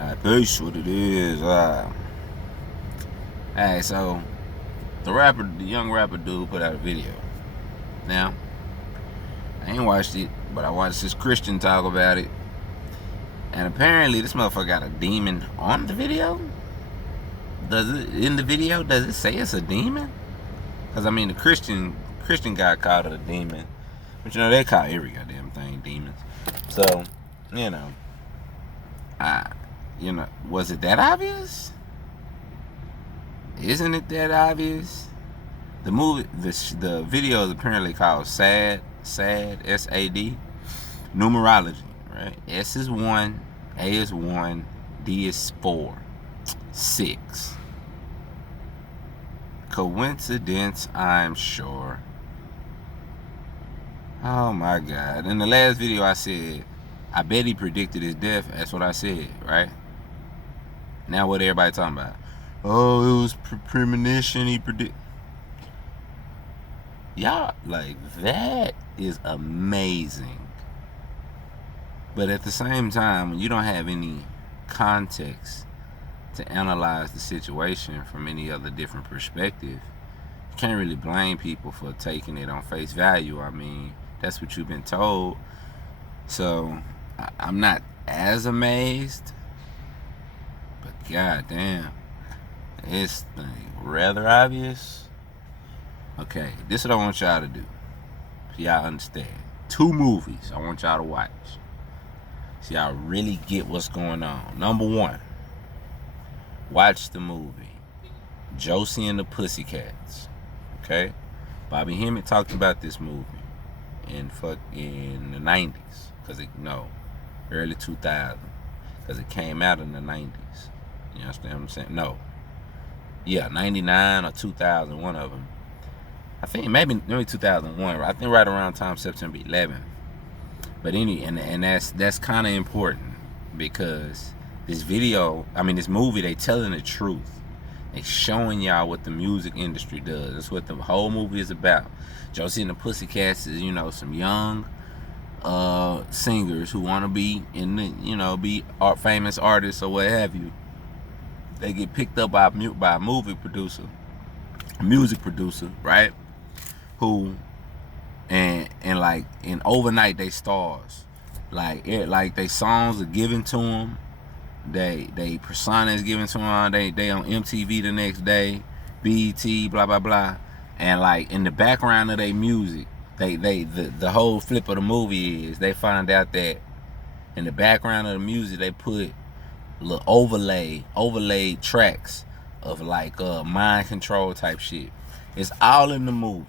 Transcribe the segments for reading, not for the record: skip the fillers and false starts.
I peace what it is. Hey, so the young rapper dude put out a video. Now, I ain't watched it, but I watched this Christian talk about it. And apparently this motherfucker got a demon on the video. Does it say it's a demon? Because I mean the Christian guy called it a demon. But you know, they call every goddamn thing demons. So, you know, was it that obvious? Isn't it that obvious? The video is apparently called SAD, S-A-D, numerology, right? S is 1, A is 1, D is 4, 6. Coincidence, I'm sure. Oh my God. In the last video I said, I bet he predicted his death. That's what I said, right? Now what everybody talking about? Oh, it was premonition, he predict. Y'all, like, that is amazing. But at the same time, when you don't have any context to analyze the situation from any other different perspective, you can't really blame people for taking it on face value. I mean, that's what you've been told. So, I'm not as amazed, but goddamn, it's rather obvious. Okay, this is what I want y'all to do, so y'all understand. 2 movies I want y'all to watch, so y'all really get what's going on. Number 1, watch the movie Josey and the Pussycats. Okay, Bobby Hemmett talked about this movie in the 90s, early 2000s, because it came out in the 90s. You understand what I'm saying? No, yeah, 99 or 2000, one of them. I think maybe 2001. I think right around time September 11th. But and that's kind of important, because this movie, they telling the truth. They showing y'all what the music industry does. That's what the whole movie is about. Josey and the Pussycats is, some young singers who want to be be famous artists or what have you. They get picked up by a music producer, right? Who and overnight they stars. Like they songs are given to them. They persona is given to them. They on MTV the next day, BET, blah blah blah. And like in the background of their music, the whole flip of the movie is they find out that in the background of the music they put little overlaid tracks of like mind control type shit. It's all in the movie.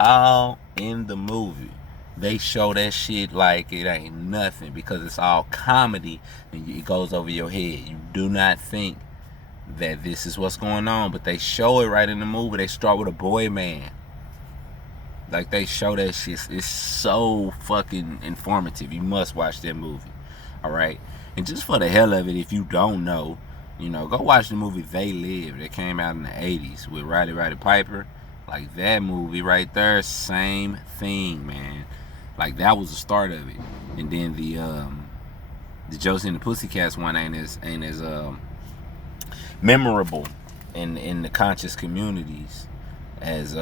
All in the movie. They show that shit like it ain't nothing, because it's all comedy and it goes over your head. You do not think that this is what's going on, but they show it right in the movie. They start with a boy man. Like, they show that shit. It's so fucking informative. You must watch that movie. Alright? And just for the hell of it, if you don't know, go watch the movie They Live that came out in the 80s with Roddy Piper. Like, that movie right there, same thing, man. Like, that was the start of it. And then the Josey and the Pussycats one ain't as memorable in the conscious communities as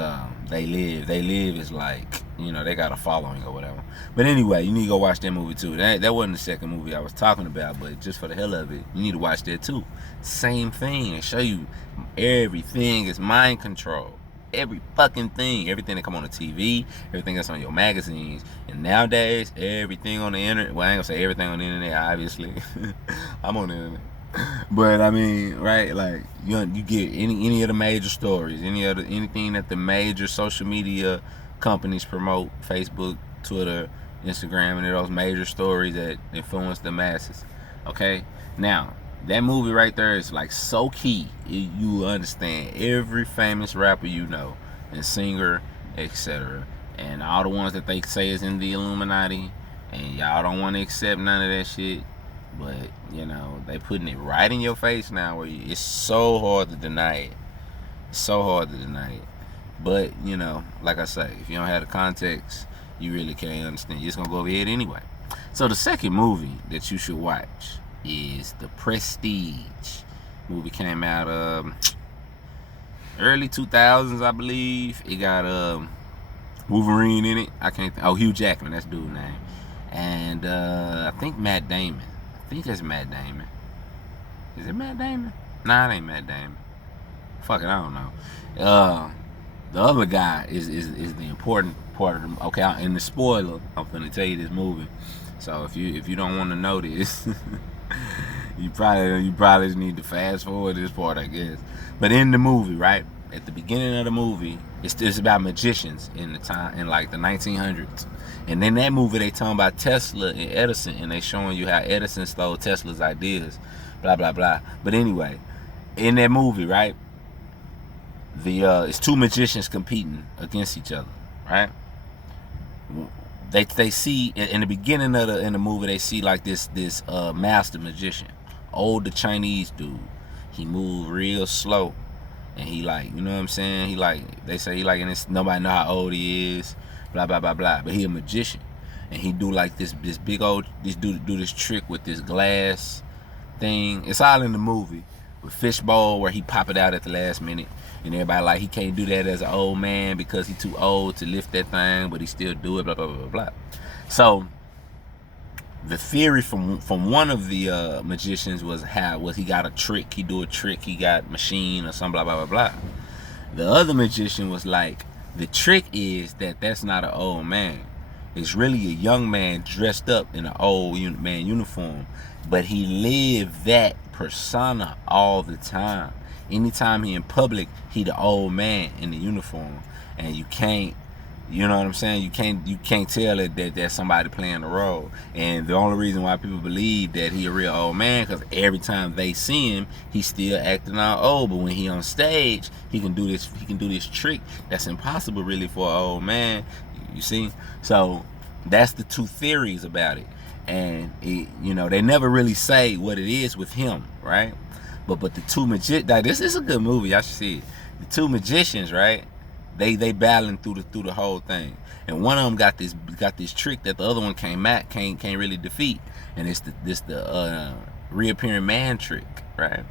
They Live. They Live is like, they got a following or whatever. But anyway, you need to go watch that movie too. That wasn't the second movie I was talking about, but just for the hell of it, you need to watch that too. Same thing. They show you everything is mind control. Every fucking thing. Everything that come on the TV, everything that's on your magazines. And nowadays, everything on the internet. Well, I ain't gonna say everything on the internet, obviously. I'm on the internet. But I mean, right, like you get any of the major stories, anything that the major social media companies promote, Facebook, Twitter, Instagram, and those major stories that influence the masses. Okay? Now, that movie right there is like so key. You understand every famous rapper and singer, etc. And all the ones that they say is in the Illuminati, and y'all don't want to accept none of that shit. But they putting it right in your face now, where it's so hard to deny it. It's so hard to deny it. But like I say, if you don't have the context, you really can't understand. You're just gonna go over it anyway. So the second movie that you should watch is The Prestige. Movie came out early 2000s, I believe. It got Wolverine in it. I can't. Hugh Jackman. That's dude's name. And I think Matt Damon. I think that's Matt Damon. Is it Matt Damon? Nah, it ain't Matt Damon. Fuck it, I don't know. The other guy is the important part of the. Okay, in the spoiler, I'm gonna tell you this movie. So if you don't want to know this, you probably just need to fast forward this part, I guess. But in the movie, right at the beginning of the movie, it's about magicians in like the 1900s. And in that movie, they talking about Tesla and Edison, and they showing you how Edison stole Tesla's ideas, blah blah blah. But anyway, in that movie, right, it's two magicians competing against each other, right? They see in the beginning of the movie, they see like this master magician, older Chinese dude. He moved real slow, and he like, you know what I'm saying? He like, they say he like, and nobody know how old he is, blah blah blah blah. But he a magician, and he do like this big old dude do this trick with this glass thing. It's all in the movie with fishbowl where he pop it out at the last minute, and everybody like he can't do that as an old man because he too old to lift that thing, but he still do it, blah blah blah blah. So the theory from one of the magicians was he got a trick, he do a trick, he got machine or something, blah blah blah blah. The other magician was like, the trick is that's not an old man. It's really a young man dressed up in an old man uniform, but he lived that persona all the time. Anytime he in public, he the old man in the uniform, and you can't, you know what I'm saying? You can't tell that that's somebody playing the role. And the only reason why people believe that he a real old man, because every time they see him, he's still acting all old. But when he on stage, he can do this trick that's impossible really for an old man. You see? So that's the two theories about it. And they never really say what it is with him, right? But the two magicians, this is a good movie. I should see it. The two magicians, right? They battling through the whole thing, and one of them got this trick that the other one can't really defeat, and it's the reappearing man trick, right?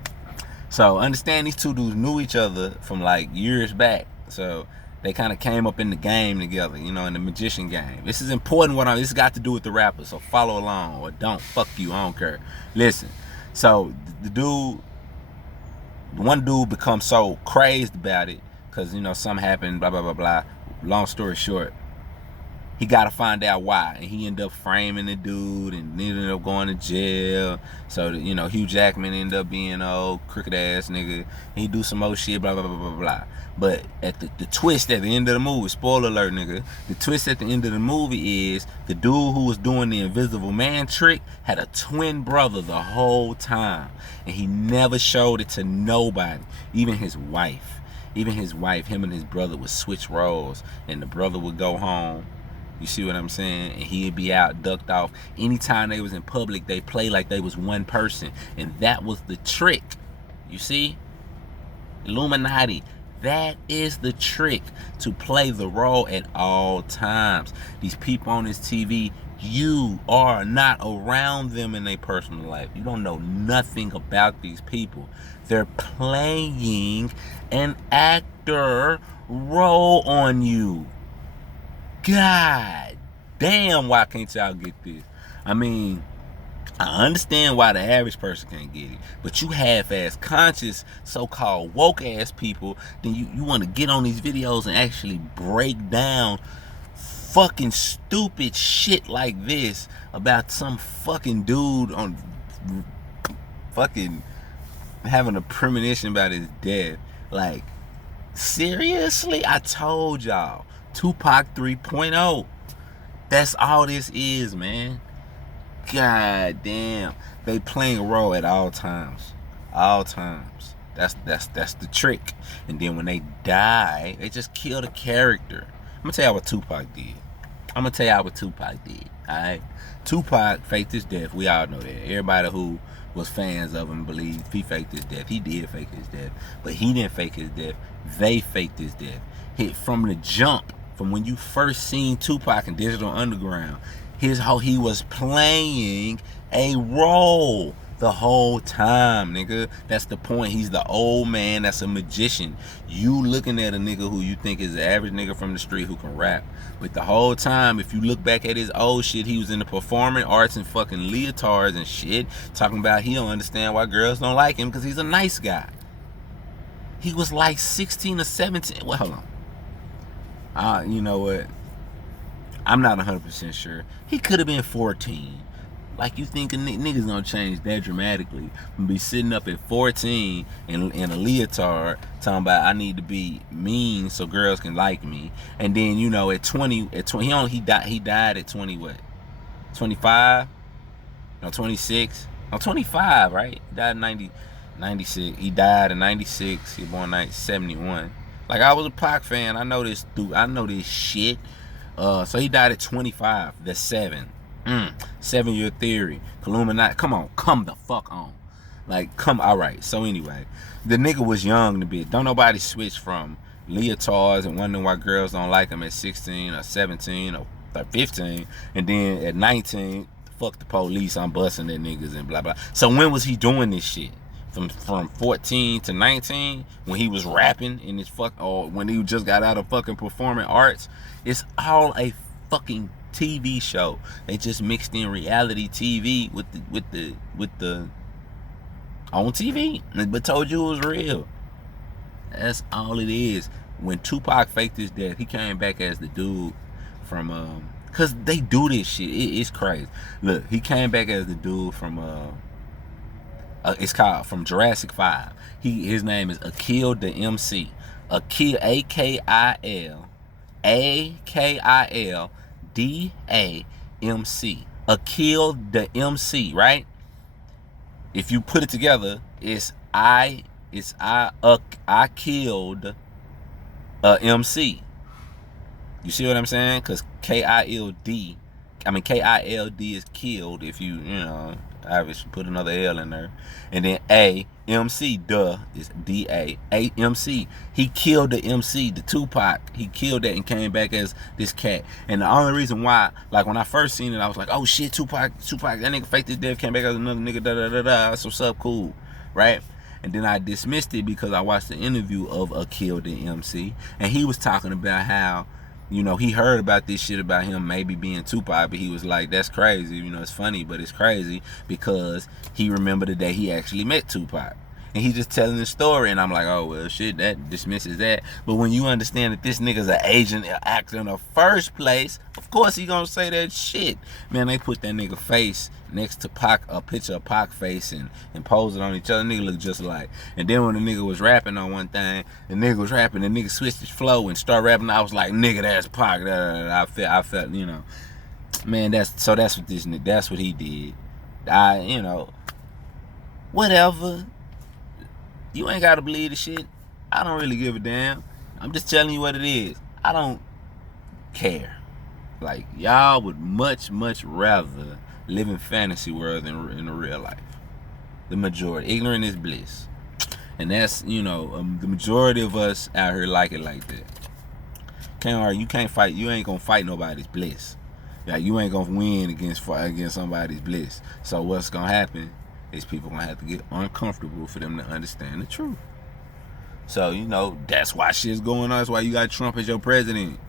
So understand, these two dudes knew each other from like years back, so they kind of came up in the game together, in the magician game. This is important. This got to do with the rapper, so follow along or don't. Fuck you, I don't care. Listen, so one dude becomes so crazed about it because something happened, blah blah blah blah. Long story short, he got to find out why, and he ended up framing the dude and ended up going to jail. So Hugh Jackman ended up being old crooked ass nigga. He do some old shit, blah blah blah blah blah. But at the twist at the end of the movie, spoiler alert, nigga, the twist at the end of the movie is the dude who was doing the invisible man trick had a twin brother the whole time, and he never showed it to nobody, even his wife. Him and his brother would switch roles, and the brother would go home. You see what I'm saying? And he'd be out, ducked off. Anytime they was in public, they play like they was one person. And that was the trick. You see? Illuminati. That is the trick, to play the role at all times. These people on this TV, you are not around them in their personal life. You don't know nothing about these people. They're playing an actor role on you. God damn, why can't y'all get this? I mean, I understand why the average person can't get it, but you half-ass conscious, so-called woke-ass people, then you want to get on these videos and actually break down fucking stupid shit like this about some fucking dude on fucking having a premonition about his death. Like, seriously? I told y'all. Tupac 3.0. That's all this is, man. God damn. They playing a role at all times. All times. That's the trick. And then when they die, they just kill the character. I'm gonna tell y'all what Tupac did. Alright? Tupac faked his death. We all know that. Everybody who was fans of him believed he faked his death. He did fake his death. But he didn't fake his death. They faked his death. From the jump, from when you first seen Tupac in Digital Underground, he was playing a role. The whole time, nigga. That's the point. He's the old man. That's a magician. You looking at a nigga who you think is the average nigga from the street who can rap. But the whole time, if you look back at his old shit, he was in the performing arts and fucking leotards and shit, talking about he don't understand why girls don't like him because he's a nice guy. He was like 16 or 17. Well, hold on. You know what? I'm not 100% sure. He could have been 14. Like, you think niggas gonna change that dramatically and be sitting up at 14 in a leotard talking about I need to be mean so girls can like me, and then you know at 20 he died at 20 what? 25? No, 26? No, 25, right? He died in 96. He died in 96. He was born in 71. Like, I was a Pac fan. I know this shit. So he died at 25. The 7. 7-year theory. Illuminati. Come the fuck on. Like, alright. So anyway, the nigga was young to be. Don't nobody switch from leotards and wondering why girls don't like him at 16 or 17 or 15, and then at 19, fuck the police, I'm busting at niggas and blah blah. So when was he doing this shit? From 14 to 19, when he was rapping in his or when he just got out of fucking performing arts? It's all a fucking TV show. They just mixed in reality TV with the on TV, but told you it was real. That's all it is. When Tupac faked his death, he came back as the dude from cause they do this shit. It's crazy. Look, he came back as the dude from it's called from Jurassic 5. His name is Akil the MC. Akil, Akil DAMC. Akil the MC, right? If you put it together, I killed MC. You see what I'm saying? Because KILD is killed if you know, obviously put another L in there. And then AMC, duh, is DA. AMC. He killed the MC, the Tupac. He killed that and came back as this cat. And the only reason why, like when I first seen it, I was like, oh shit, Tupac, that nigga faked his death, came back as another nigga, that's what's up, cool, right? And then I dismissed it because I watched the interview of Akil the MC, and he was talking about how, you know, he heard about this shit about him maybe being Tupac, but he was like, that's crazy. You know, it's funny, but it's crazy because he remembered the day he actually met Tupac. And he's just telling the story, and I'm like, oh, well, shit, that dismisses that. But when you understand that this nigga's an agent, an actor in the first place, of course he gonna say that shit. Man, they put that nigga face next to Pac, a picture of Pac face, and pose it on each other. Nigga look just alike. And then when the nigga was rapping on one thing, the nigga switched his flow and started rapping. I was like, nigga, that's Pac. I felt, you know, man, that's what he did. You know, whatever. You ain't gotta believe the shit. I don't really give a damn. I'm just telling you what it is. I don't care. Like, y'all would much rather live in fantasy world than in the real life. The majority. Ignorant is bliss. And that's, you know, the majority of us out here like it like that. You can't fight. You ain't gonna fight nobody's bliss. Like, you ain't gonna win against somebody's bliss. So what's gonna happen is people gonna have to get uncomfortable for them to understand the truth. So, you know, that's why shit's going on. That's why you got Trump as your president.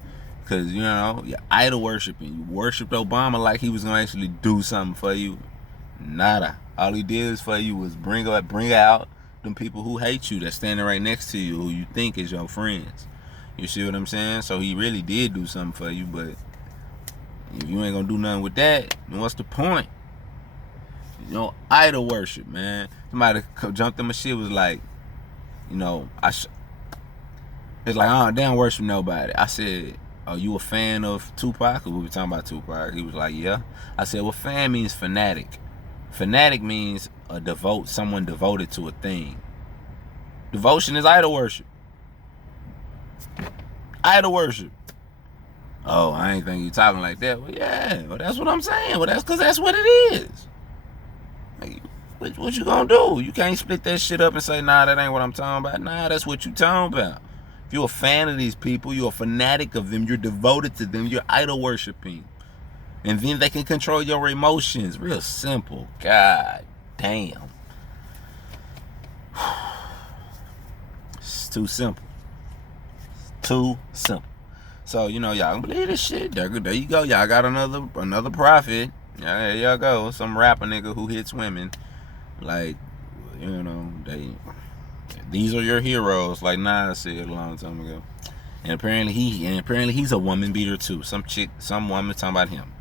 Because, you know, you're idol worshiping. You worshipped Obama like he was gonna actually do something for you. Nada. All he did for you was bring out them people who hate you, that's standing right next to you, who you think is your friends. You see what I'm saying? So he really did do something for you, but if you ain't gonna do nothing with that, then what's the point? You know, idol worship, man. Somebody jumped in my shit, was like, you know, it's like, oh, they don't worship nobody. I said, are you a fan of Tupac? Or we were talking about Tupac. He was like, yeah. I said, well, fan means fanatic. Fanatic means someone devoted to a thing. Devotion is idol worship. Idol worship. Oh, I ain't think you talking like that. Well, yeah. Well, that's what I'm saying. Well, that's because that's what it is. Like, what you gonna do? You can't split that shit up and say, nah, that ain't what I'm talking about. Nah, that's what you talking about. If you're a fan of these people, you're a fanatic of them, you're devoted to them, you're idol worshiping. And then they can control your emotions. Real simple. God damn. It's too simple. It's too simple. So, y'all can believe this shit. There you go. Y'all got another prophet. Yeah, there y'all go. Some rapper nigga who hits women. Like, these are your heroes, like Nas said a long time ago. And apparently he's a woman beater too. Some woman talking about him.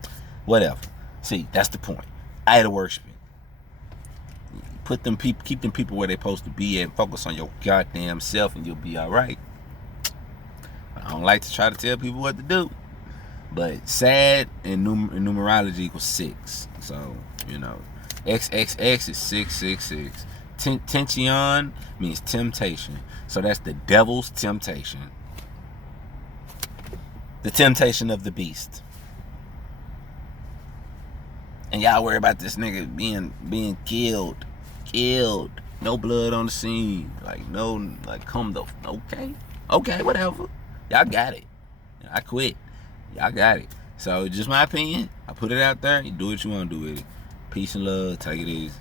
Whatever. See, that's the point. Idol worshiping. Keep them people where they're supposed to be and focus on your goddamn self and you'll be alright. I don't like to try to tell people what to do. But sad and numerology equals 6. So, XXX is 666. Xxxtentacion means temptation. So that's the devil's temptation. The temptation of the beast. And y'all worry about this nigga being killed. No blood on the scene. Okay, whatever. Y'all got it. I quit. Y'all got it. So just my opinion. I put it out there. You do what you want to do with it. Peace and love. Take it easy.